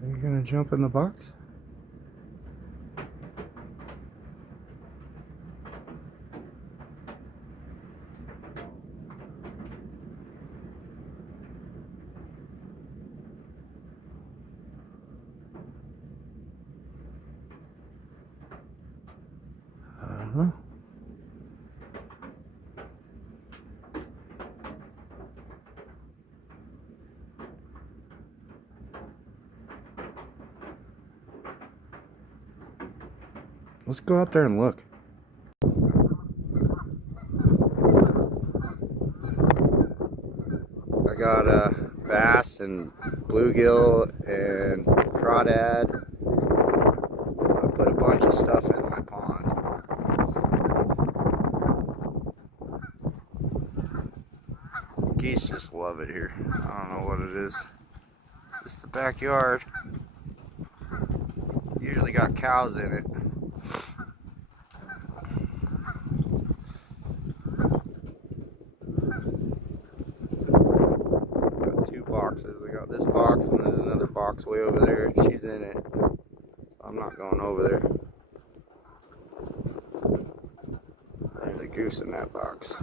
Are you gonna jump in the box? I don't know. Let's go out there and look. I got bass and bluegill and crawdad. I put a bunch of stuff in my pond. Geese just love it here. I don't know what it is. It's just the backyard. Usually got cows in it. Got two boxes. I got this box and there's another box way over there. She's in it. I'm not going over there. There's a goose in that box.